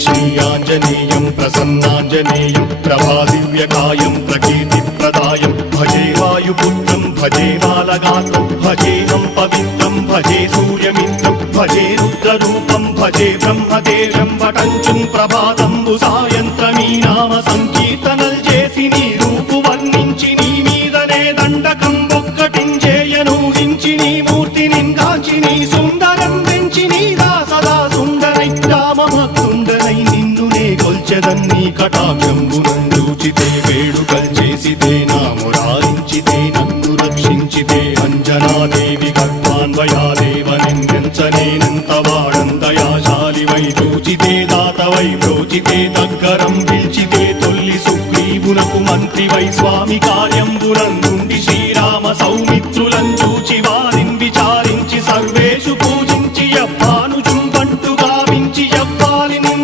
श्रीयाञ्जनेयं प्रसन्नाञ्जनेयं प्रभादिव्यकायं प्रकीर्तिप्रदायं भजे वायुपुत्रं भजे बालगात्रं भजेहं पवित्रं भजे सूर्यमित्रं भजे रुद्ररूपं भजे ब्रह्मदेवं పటంచుం ప్రభాతంబు సాయంత్రమీ నామ సంకీర్తనల్ చేసి నీ రూపు వర్ణించి నీ మీదనే దండకం ఒక్కటించేయను హించి నీ మూర్తి నిందాచి నీ సుందరం పెంచి నీ నే కొల్చెదన్నీ కటాక్షంబునందూచితే వేడుకల్ చేసితే నా మురారించితే నన్ను రక్షించితే అంజనాదేవి గర్భాన్వయాదేవ నిందించనేనంత వాడంతయాశాలి వై చూచితే దాతవై ప్రోచితే దగ్గరం పిలిచితే తొల్లి సుగ్రీవునకు మంత్రి వై స్వామి కార్యంబునందుండి శ్రీరామ సౌమిత్రుల